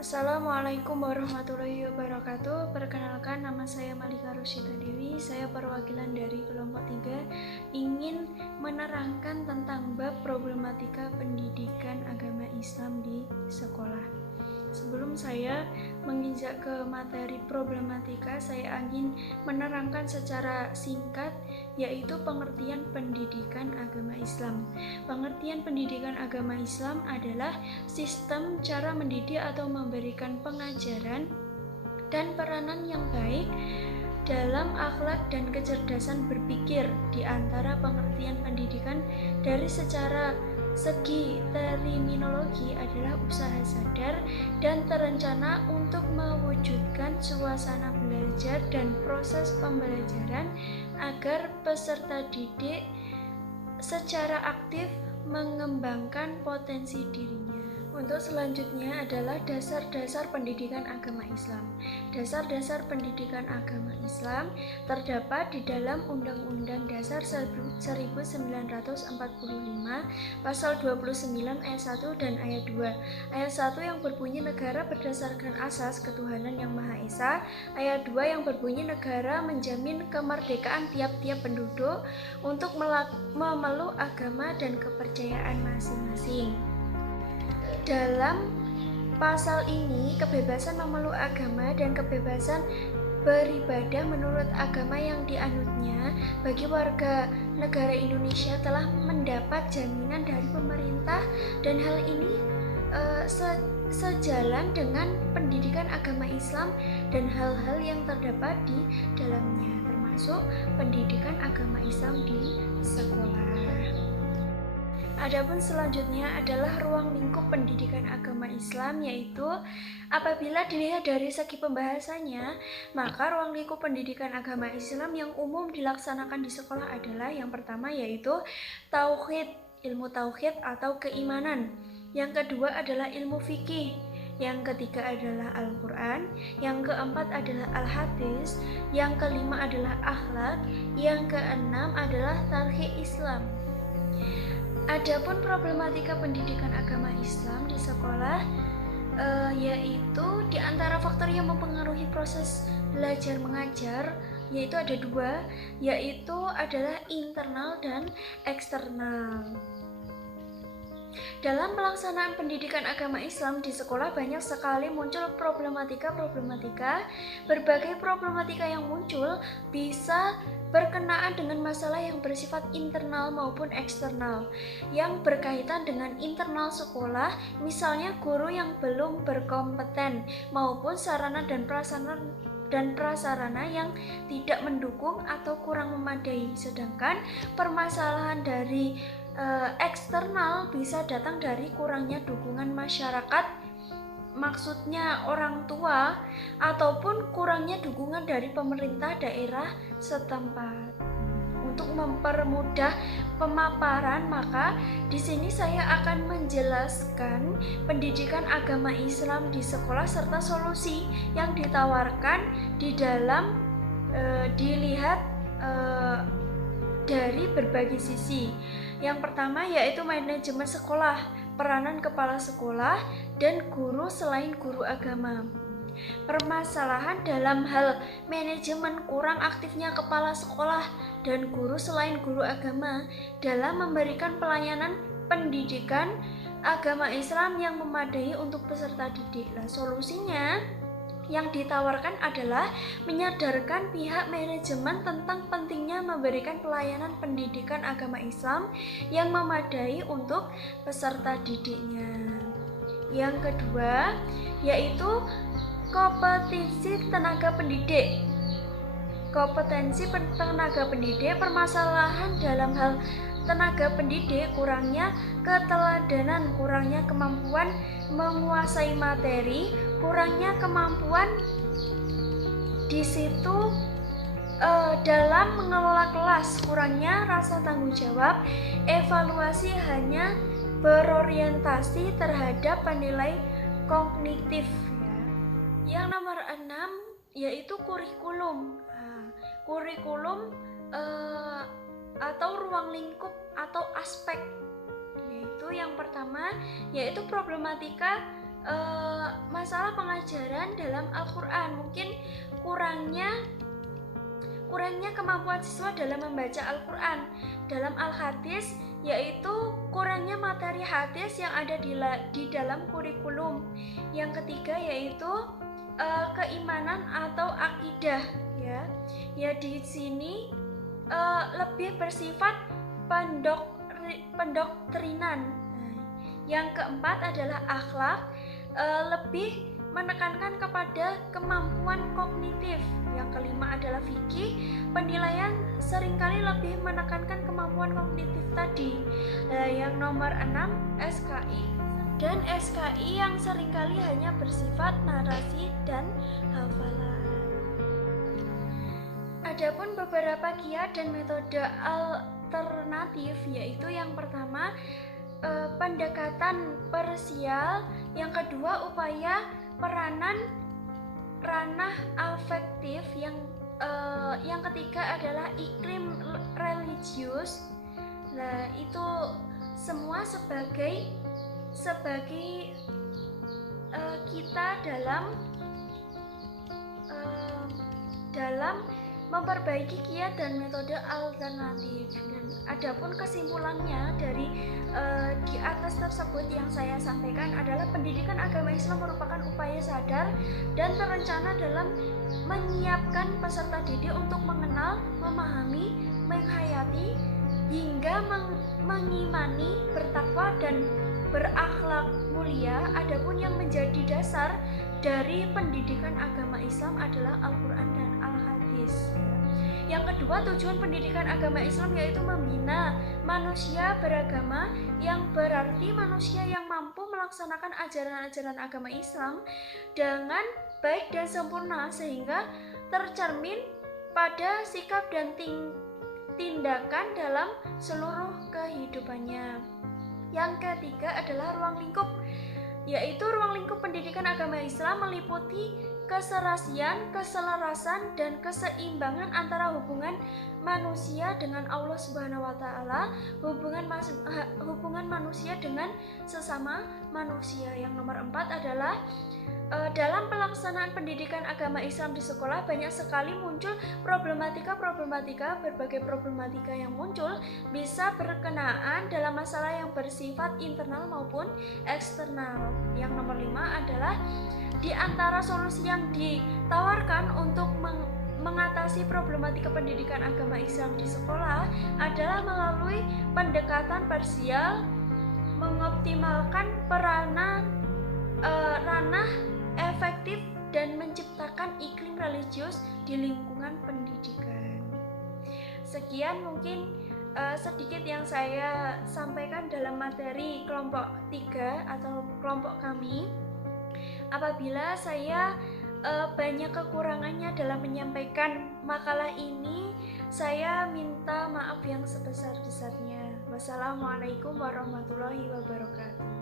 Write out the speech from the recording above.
Assalamualaikum warahmatullahi wabarakatuh. Perkenalkan, nama saya Malika Rosyida Dewi. Saya perwakilan dari kelompok 3 ingin menerangkan tentang bab problematika pendidikan agama Islam di sekolah. Sebelum saya menginjak ke materi problematika, saya ingin menerangkan secara singkat, yaitu pengertian pendidikan agama Islam. Pengertian pendidikan agama Islam adalah sistem cara mendidik atau memberikan pengajaran dan peranan yang baik dalam akhlak dan kecerdasan berpikir. Di antara pengertian pendidikan dari secara segi terminologi adalah usaha sadar dan terencana untuk mewujudkan suasana belajar dan proses pembelajaran agar peserta didik secara aktif mengembangkan potensi dirinya. Untuk selanjutnya adalah dasar-dasar pendidikan agama Islam. Dasar-dasar pendidikan agama Islam terdapat di dalam Undang-Undang Dasar 1945 Pasal 29 ayat 1 dan ayat 2. Ayat 1 yang berbunyi negara berdasarkan asas ketuhanan yang Maha Esa. Ayat 2 yang berbunyi negara menjamin kemerdekaan tiap-tiap penduduk untuk memeluk agama dan kepercayaan masing-masing. Dalam pasal ini, kebebasan memeluk agama dan kebebasan beribadah menurut agama yang dianutnya bagi warga negara Indonesia telah mendapat jaminan dari pemerintah, dan hal ini sejalan dengan pendidikan agama Islam dan hal-hal yang terdapat di dalamnya, termasuk pendidikan agama Islam di sekolah. Adapun selanjutnya adalah ruang lingkup pendidikan agama Islam, yaitu apabila dilihat dari segi pembahasannya, maka ruang lingkup pendidikan agama Islam yang umum dilaksanakan di sekolah adalah yang pertama yaitu tauhid, ilmu tauhid atau keimanan. Yang kedua adalah ilmu fikih. Yang ketiga adalah Al-Quran, yang keempat adalah Al-Hadis, yang kelima adalah akhlak, yang keenam adalah tarikh Islam. Adapun problematika pendidikan agama Islam di sekolah yaitu di antara faktor yang mempengaruhi proses belajar mengajar, yaitu ada dua, yaitu adalah internal dan eksternal. Dalam pelaksanaan pendidikan agama Islam di sekolah banyak sekali muncul problematika. Berbagai problematika yang muncul bisa berkenaan dengan masalah yang bersifat internal maupun eksternal. Yang berkaitan dengan internal sekolah, misalnya guru yang belum berkompeten maupun sarana dan prasarana yang tidak mendukung atau kurang memadai. Sedangkan permasalahan dari eksternal bisa datang dari kurangnya dukungan masyarakat, maksudnya orang tua, ataupun kurangnya dukungan dari pemerintah daerah setempat. Untuk mempermudah pemaparan, maka di sini saya akan menjelaskan pendidikan agama Islam di sekolah serta solusi yang ditawarkan di dalam dilihat dari berbagai sisi. Yang pertama yaitu manajemen sekolah, peranan kepala sekolah dan guru selain guru agama. Permasalahan dalam hal manajemen kurang aktifnya kepala sekolah dan guru selain guru agama dalam memberikan pelayanan pendidikan agama Islam yang memadai untuk peserta didik. Solusinya yang ditawarkan adalah menyadarkan pihak manajemen tentang pentingnya memberikan pelayanan pendidikan agama Islam yang memadai untuk peserta didiknya. Yang kedua yaitu kompetensi tenaga pendidik. Kompetensi tenaga pendidik, permasalahan dalam hal tenaga pendidik, kurangnya keteladanan, kurangnya kemampuan menguasai materi, kurangnya kemampuan di situ dalam mengelola kelas, kurangnya rasa tanggung jawab, evaluasi hanya berorientasi terhadap penilai kognitif. Yang nomor 6 yaitu kurikulum. Kurikulum atau ruang lingkup atau aspek, yaitu yang pertama yaitu problematika masalah pengajaran dalam Al-Quran. Mungkin kurangnya kemampuan siswa dalam membaca Al-Quran. Dalam Al-Hadis, yaitu kurangnya materi hadis yang ada di dalam kurikulum. Yang ketiga yaitu keimanan atau akidah, ya di sini lebih bersifat pendoktrinan. Yang keempat adalah akhlak, lebih menekankan kepada kemampuan kognitif. Yang kelima adalah fikih, penilaian seringkali lebih menekankan kemampuan kognitif tadi. Yang nomor 6 SKI, dan SKI yang seringkali hanya bersifat narasi dan hafalan. Adapun beberapa kiat dan metode alternatif, yaitu yang pertama pendekatan parsial, yang kedua upaya ranah afektif, yang ketiga adalah iklim religius. Nah, itu semua sebagai kita dalam memperbaiki kiat dan metode alternatif. Dan adapun kesimpulannya dari di atas tersebut yang saya sampaikan adalah pendidikan agama Islam merupakan upaya sadar dan terencana dalam menyiapkan peserta didik untuk mengenal, memahami, menghayati, hingga mengimani, bertakwa dan berakhlak mulia. Adapun yang menjadi dasar dari pendidikan agama Islam adalah Al-Quran dan Al-Hadis. Yang kedua, tujuan pendidikan agama Islam yaitu membina manusia beragama, yang berarti manusia yang mampu melaksanakan ajaran-ajaran agama Islam dengan baik dan sempurna, sehingga tercermin pada sikap dan tindakan dalam seluruh kehidupannya. Yang ketiga adalah ruang lingkup, yaitu ruang lingkup pendidikan agama Islam meliputi keserasian, keselarasan, dan keseimbangan antara hubungan manusia dengan Allah Subhanahu wa Ta'ala, hubungan manusia dengan sesama manusia. Yang nomor 4 adalah dalam pelaksanaan pendidikan agama Islam di sekolah banyak sekali muncul berbagai problematika yang muncul bisa berkenaan dalam masalah yang bersifat internal maupun eksternal. Yang nomor 5 adalah di antara solusi yang ditawarkan untuk mengatasi problematika pendidikan agama Islam di sekolah adalah melalui pendekatan parsial, mengoptimalkan ranah efektif, dan menciptakan iklim religius di lingkungan pendidikan. Sekian mungkin sedikit yang saya sampaikan dalam materi kelompok 3 atau kelompok kami. Apabila saya banyak kekurangannya dalam menyampaikan makalah ini, saya minta maaf yang sebesar-besarnya. Wassalamualaikum warahmatullahi wabarakatuh.